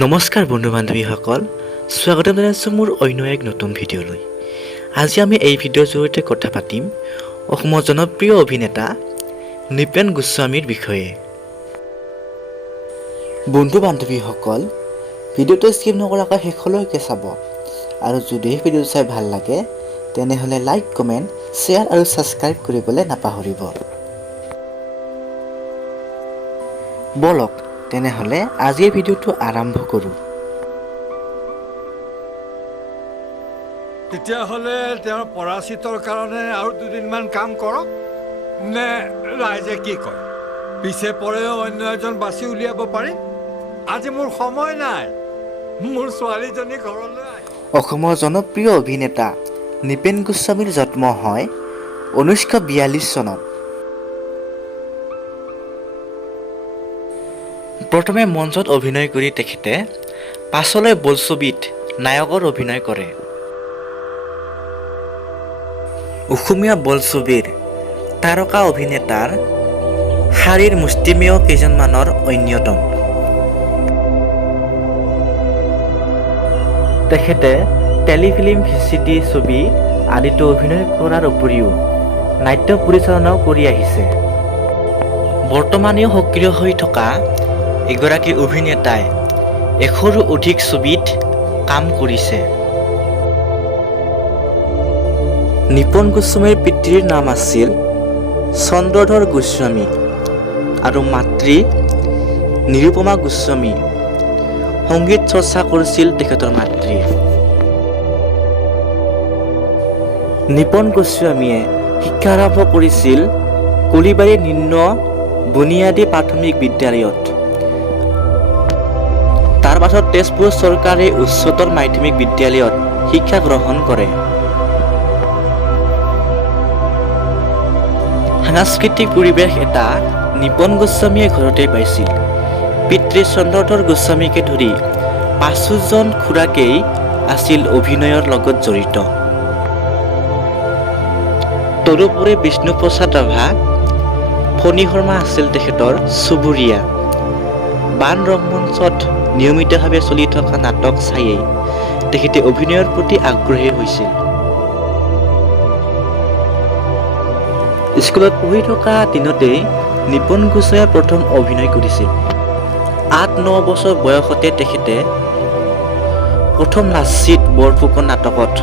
নমস্কাৰ বন্ধু বান্ধৱীসকল, স্বাগতম জনাইছোঁ মোৰ অন্য এক নতুন ভিডিঅ'লৈ। আজি আমি এই ভিডিঅ'ৰ জৰিয়তে কথা পাতিম অসমৰ জনপ্ৰিয় অভিনেতা নিপেন গোস্বামীৰ বিষয়ে। বন্ধু বান্ধৱীসকল, ভিডিঅ'টো স্কিপ নকৰাকৈ শেষলৈকে চাব আৰু যদি ভিডিঅ'টো চাই ভাল লাগে তেনেহ'লে লাইক, কমেণ্ট, শ্বেয়াৰ আৰু ছাবস্ক্ৰাইব কৰিবলৈ নাপাহৰিব। বলক তেনেহ'লে আজিৰ ভিডিঅ'টো আৰম্ভ কৰোঁ। তেতিয়াহ'লে তেওঁৰ পৰাচিতৰ কাৰণে আৰু দুদিনমান কাম কৰক নে ৰাইজে কি কয়? পিছে পৰেও অন্য এজন বাছি উলিয়াব পাৰিম। আজি মোৰ সময় নাই, মোৰ ছোৱালীজনী ঘৰলৈ আহে। অসমৰ জনপ্ৰিয় অভিনেতা নিপেন গোস্বামীৰ জন্ম হয় 1942 চনত। প্ৰথমে মঞ্চত অভিনয় কৰি তেখেতে পাছলৈ বোলছবিত নায়কৰ অভিনয় কৰে। অসমীয়া বোলছবিৰ তাৰকা অভিনেতাৰ শাৰীৰ মুষ্টিমেয় কেইজনমানৰ অন্যতম। তেখেতে টেলিফিল্ম, ভিচিডি ছবি আদিতো অভিনয় কৰাৰ উপৰিও নাট্য পৰিচালনাও কৰি আহিছে। বৰ্তমানেও সক্ৰিয় হৈ থকা এগৰাকী অভিনেতাই 100ৰো অধিক ছবিত কাম কৰিছে। নিপন গোস্বামীৰ পিতৃৰ নাম আছিল চন্দ্ৰধৰ গোস্বামী আৰু মাতৃ নিৰুপমা গোস্বামী। সংগীত চৰ্চা কৰিছিল তেখেতৰ মাতৃয়ে। নিপন গোস্বামীয়ে শিক্ষা আৰম্ভ কৰিছিল কলিবাৰী নিম্ন বুনিয়াদী প্ৰাথমিক বিদ্যালয়ত। তাৰ পাছত তেজপুৰ চৰকাৰী উচ্চতৰ মাধ্যমিক বিদ্যালয়ত শিক্ষা গ্ৰহণ কৰে। সাংস্কৃতিক পৰিৱেশ এটা নিপন গোস্বামীয়ে ঘৰতে পাইছিল। পিতৃ চন্দ্ৰধৰ গোস্বামীকে ধৰি 5জন খুৰাকেই আছিল অভিনয়ৰ লগত জড়িত। তদুপৰি বিষ্ণুপ্ৰসাদ ৰাভা, ফণী শৰ্মা আছিল তেখেতৰ চুবুৰীয়া। বাণ ৰংমঞ্চত নিয়মিতভাৱে চলি থকা নাটক চায়েই তেখেতে অভিনয়ৰ প্ৰতি আগ্ৰহী হৈছিল। স্কুলত পঢ়ি থকা দিনতেই নিপন গোস্বামীয়ে প্ৰথম অভিনয় কৰিছিল। 8-9 বছৰ বয়সতে তেখেতে প্ৰথম লাচিত বৰফুকন নাটকত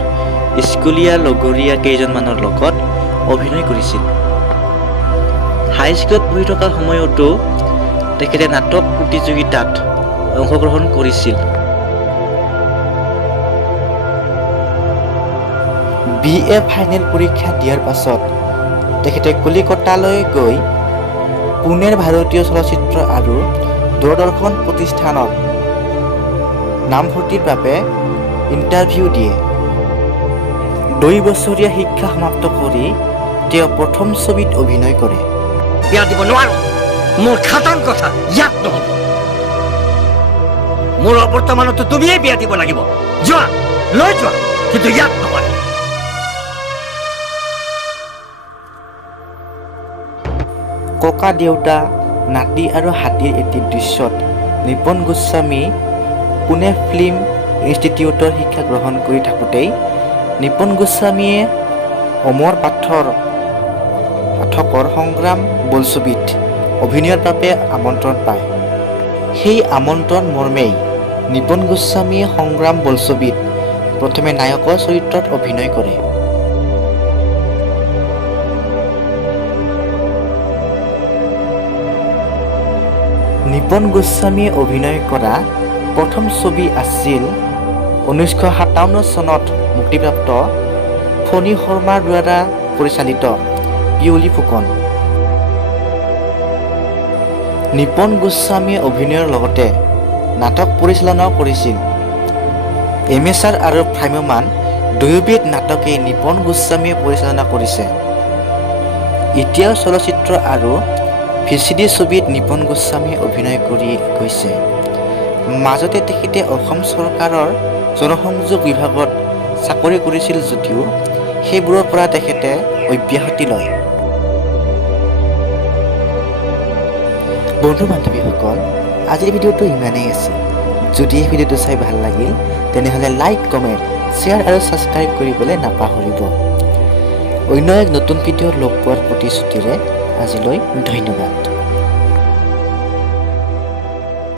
স্কুলীয়া লগৰীয়া কেইজনমানৰ লগত অভিনয় কৰিছিল। হাইস্কুলত পঢ়ি থকা সময়তো তেখেতে নাটক প্ৰতিযোগিতাত অংশগ্ৰহণ কৰিছিল। BA ফাইনেল পৰীক্ষা দিয়াৰ পাছত তেখেতে কলিকতালৈ গৈ পুনেৰ ভাৰতীয় চলচ্চিত্ৰ আৰু দূৰদৰ্শন প্ৰতিষ্ঠানত নামভৰ্তিৰ বাবে ইণ্টাৰভিউ দিয়ে। 2 বছৰীয়া শিক্ষা সমাপ্ত কৰি তেওঁ প্ৰথম ছবিত অভিনয় কৰে। বিয়া দিব নোৱাৰো, মোৰ খাটাং কথা ইয়াত নহ'ব। মোৰ অৱৰ্তমানতো তুমিয়ে বিয়া দিব লাগিব। যোৱা, লৈ যোৱা, কিন্তু ইয়াত নহয়। ককা দেউতা, নাতি আৰু হাতীৰ এটি দৃশ্যত নিপন গোস্বামী পুনে ফিল্ম ইনষ্টিটিউটৰ শিক্ষা গ্ৰহণ কৰি থাকোঁতেই নিপন গোস্বামীয়ে অমৰ পাঠকৰ সংগ্ৰাম বোলছবিত অভিনয়ৰ বাবে আমন্ত্ৰণ পায়। সেই আমন্ত্ৰণ মৰ্মেই নিপন গোস্বামীয়ে সংগ্ৰাম বোলছবিত প্ৰথমে নায়কৰ চৰিত্ৰত অভিনয় কৰে। নিপন গোস্বামীয়ে অভিনয় কৰা প্ৰথম ছবি আছিল 1957 চনত মুক্তিপ্ৰাপ্ত ফণী শৰ্মাৰ দ্বাৰা পৰিচালিত পিয়লি ফুকন। নিপন গোস্বামীয়ে অভিনয়ৰ লগতে নাটক পৰিচালনাও কৰিছিল। এমেচাৰ আৰু ভ্ৰাম্যমান দুয়োবিধ নাটকেই নিপন গোস্বামীয়ে পৰিচালনা কৰিছে। এতিয়াও চলচ্চিত্ৰ আৰু ভিচিডি ছবিত নিপন গোস্বামীয়ে অভিনয় কৰি গৈছে। মাজতে তেখেতে অসম চৰকাৰৰ জনসংযোগ বিভাগত চাকৰি কৰিছিল যদিও সেইবোৰৰ পৰা তেখেতে অব্যাহতি লয়। বন্ধু বান্ধৱীসকল, আজিৰ ভিডিঅ'টো ইমানেই আছিল। যদি এই ভিডিঅ'টো চাই ভাল লাগিল তেনেহ'লে লাইক কমেণ্ট শ্বেয়াৰ আৰু ছাবস্ক্ৰাইব কৰিবলৈ নাপাহৰিব অন্য এক নতুন ভিডিঅ' লগ পোৱাৰ প্ৰতিশ্ৰুতিৰে আজিলৈ ধন্যবাদ।